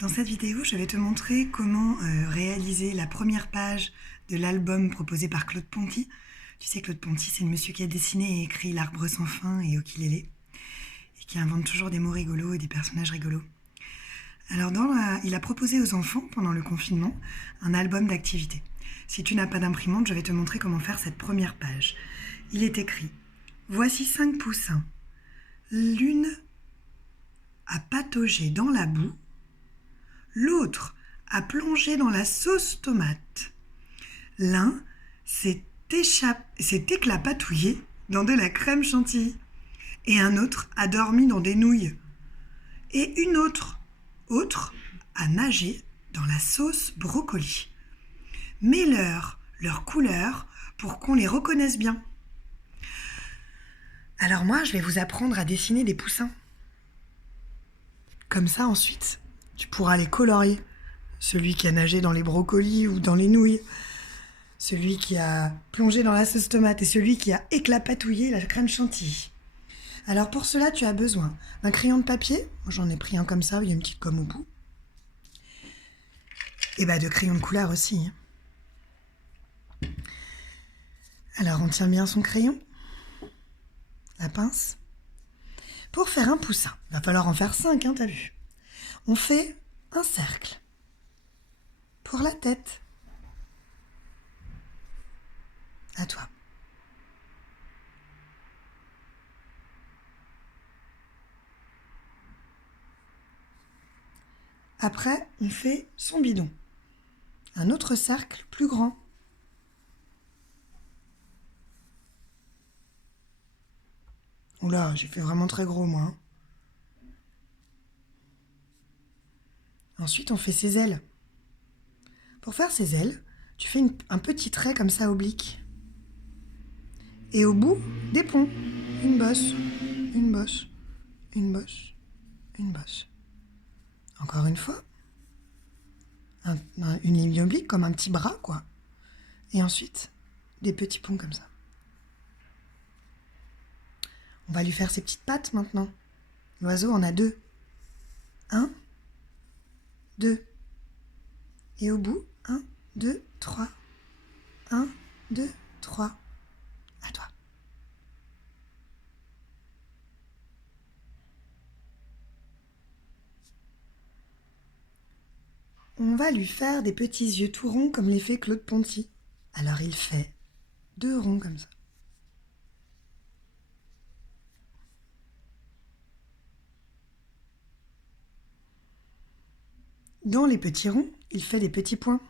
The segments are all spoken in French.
Dans cette vidéo, je vais te montrer comment réaliser la première page de l'album proposé par Claude Ponty. Tu sais, Claude Ponty, c'est le monsieur qui a dessiné et écrit L'Arbre sans fin et Ukulélé, et qui invente toujours des mots rigolos et des personnages rigolos. Alors, il a proposé aux enfants, pendant le confinement, un album d'activités. Si tu n'as pas d'imprimante, je vais te montrer comment faire cette première page. Il est écrit « Voici 5 poussins. L'une a pataugé dans la boue, l'autre a plongé dans la sauce tomate. L'un s'est éclapatouillé dans de la crème chantilly. Et un autre a dormi dans des nouilles. Et une autre a nagé dans la sauce brocoli. Mets-leur leur couleur pour qu'on les reconnaisse bien. Alors moi, je vais vous apprendre à dessiner des poussins. Comme ça, ensuite, tu pourras les colorier. Celui qui a nagé dans les brocolis ou dans les nouilles. Celui qui a plongé dans la sauce tomate et celui qui a éclapatouillé la crème chantilly. Alors pour cela, tu as besoin d'un crayon de papier. Moi, j'en ai pris un comme ça, il y a une petite gomme au bout. Et de crayon de couleur aussi. Alors on tient bien son crayon, la pince. Pour faire un poussin, il va falloir en faire 5, t'as vu. On fait un cercle pour la tête. À toi. Après, on fait son bidon. Un autre cercle plus grand. Oula, j'ai fait vraiment très gros, moi. Ensuite, on fait ses ailes. Pour faire ses ailes, tu fais un petit trait comme ça oblique. Et au bout, des ponts. Une bosse, une bosse, une bosse, une bosse. Encore une fois. Une ligne oblique comme un petit bras, quoi. Et ensuite, des petits ponts comme ça. On va lui faire ses petites pattes maintenant. L'oiseau en a 2. 1, 2. Et au bout, 1, 2, 3. 1, 2, 3. À toi. On va lui faire des petits yeux tout ronds comme les fait Claude Ponty. Alors il fait 2 ronds comme ça. Dans les petits ronds, il fait des petits points.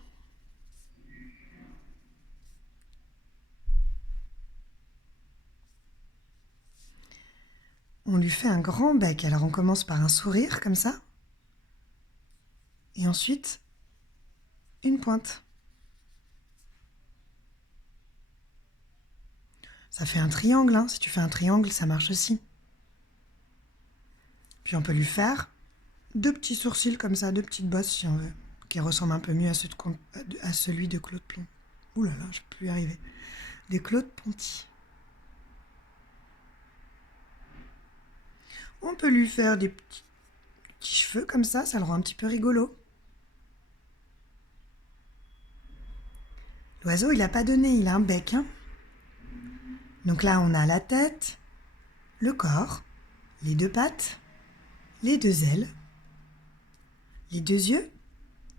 On lui fait un grand bec. Alors on commence par un sourire comme ça. Et ensuite, une pointe. Ça fait un triangle, hein. Si tu fais un triangle, ça marche aussi. Puis on peut lui faire 2 petits sourcils comme ça, 2 petites bosses si on veut, qui ressemblent un peu mieux à celui de Claude Ponty. Ouh là là, je peux plus y arriver. De Claude Ponty. On peut lui faire des petits cheveux comme ça le rend un petit peu rigolo. L'oiseau, il n'a pas de nez, il a un bec, hein. Donc là, on a la tête, le corps, les 2 pattes, les 2 ailes, les 2 yeux,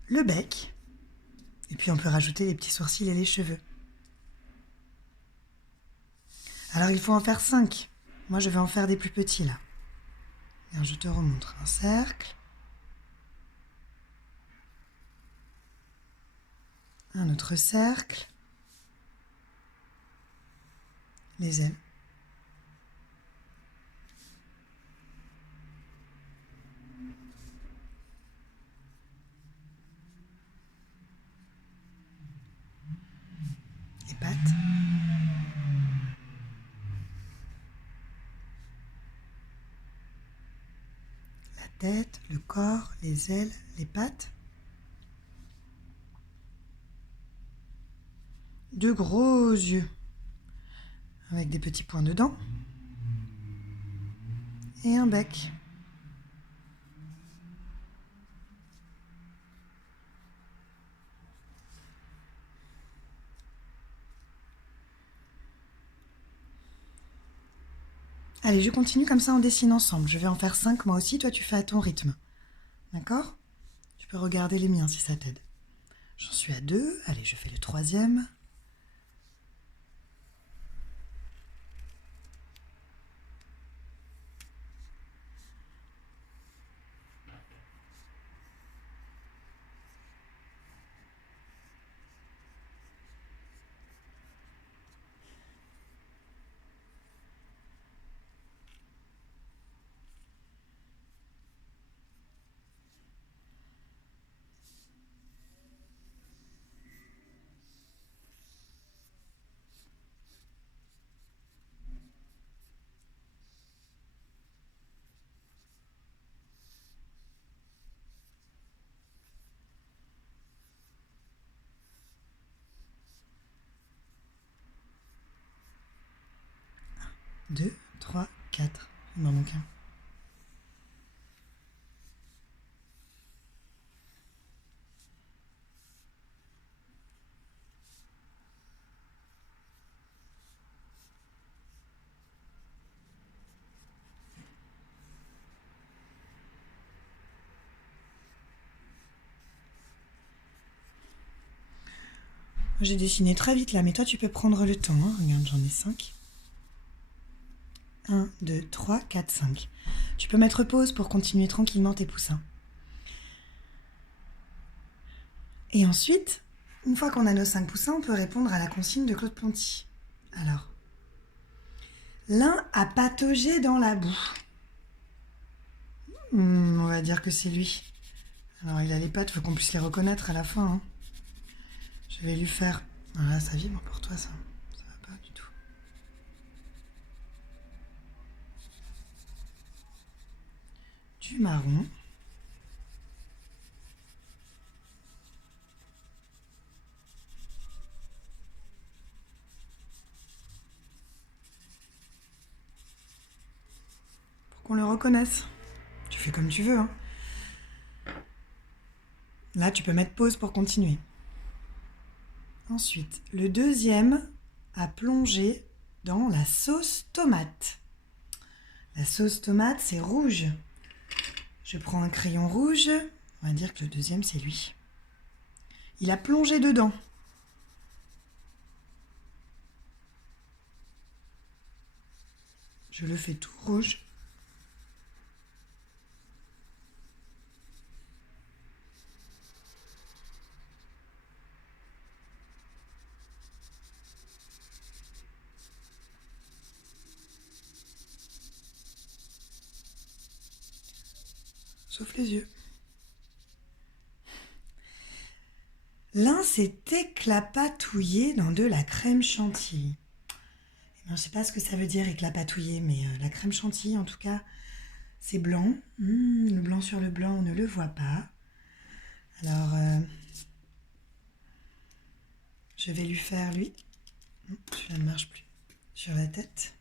le bec, et puis on peut rajouter les petits sourcils et les cheveux. Alors il faut en faire 5. Moi, je vais en faire des plus petits là. Alors, je te remontre un cercle, un autre cercle, les ailes. Les pattes. La tête, le corps, les ailes, les pattes. 2 gros yeux avec des petits points dedans. Et un bec. Allez, je continue comme ça, on dessine ensemble. Je vais en faire 5 moi aussi, toi tu fais à ton rythme. D'accord? Tu peux regarder les miens si ça t'aide. J'en suis à 2. Allez, je fais le 3e. Deux, 3, 4. Il m'en manque un. J'ai dessiné très vite là, mais toi tu peux prendre le temps. Hein. Regarde, j'en ai 5. 1, 2, 3, 4, 5. Tu peux mettre pause pour continuer tranquillement tes poussins. Et ensuite, une fois qu'on a nos 5 poussins, on peut répondre à la consigne de Claude Ponty. Alors, l'un a pataugé dans la boue. On va dire que c'est lui. Alors, il a les pattes, il faut qu'on puisse les reconnaître à la fin. Hein. Je vais lui faire... Ah là, ça vibre pour toi, ça. Ça va pas du tout. Du marron. Pour qu'on le reconnaisse. Tu fais comme tu veux, hein. Là, tu peux mettre pause pour continuer. Ensuite, le deuxième a plongé dans la sauce tomate. La sauce tomate, c'est rouge. Je prends un crayon rouge. On va dire que le deuxième, c'est lui. Il a plongé dedans. Je le fais tout rouge. Sauf les yeux. L'un s'est éclapatouillé dans de la crème chantilly. Je ne sais pas ce que ça veut dire éclapatouiller, mais la crème chantilly, en tout cas, c'est blanc. Le blanc sur le blanc, on ne le voit pas. Alors, je vais lui faire, lui. Celui-là ne marche plus. Sur la tête.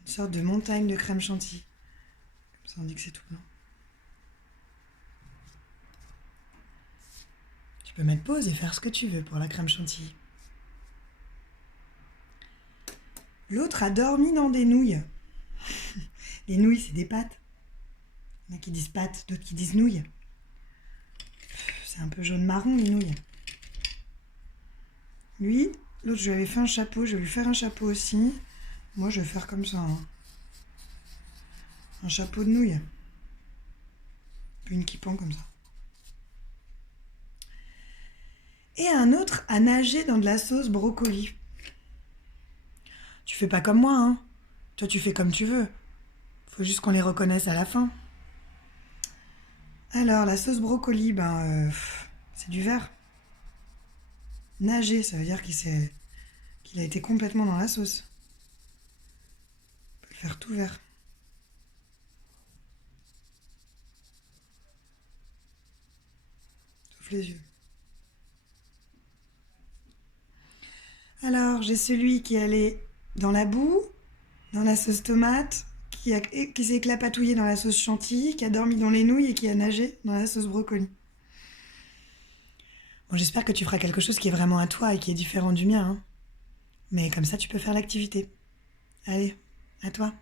Une sorte de montagne de crème chantilly. Comme ça, on dit que c'est tout blanc. Tu peux mettre pause et faire ce que tu veux pour la crème chantilly. L'autre a dormi dans des nouilles. Les nouilles, c'est des pâtes. Il y en a qui disent pâtes, d'autres qui disent nouilles. C'est un peu jaune-marron, les nouilles. Lui, l'autre, je lui avais fait un chapeau. Je vais lui faire un chapeau aussi. Moi, je vais faire comme ça. Hein. Un chapeau de nouilles. Puis une qui pend comme ça. Et un autre a nagé dans de la sauce brocoli. Tu fais pas comme moi, hein. Toi, tu fais comme tu veux. Faut juste qu'on les reconnaisse à la fin. Alors, la sauce brocoli, c'est du vert. Nager, ça veut dire qu'il a été complètement dans la sauce. On peut le faire tout vert. Sauf les yeux. Alors, j'ai celui qui est allé dans la boue, dans la sauce tomate, qui s'est éclapatouillé dans la sauce chantilly, qui a dormi dans les nouilles et qui a nagé dans la sauce brocoli. Bon, j'espère que tu feras quelque chose qui est vraiment à toi et qui est différent du mien. Hein. Mais comme ça, tu peux faire l'activité. Allez, à toi.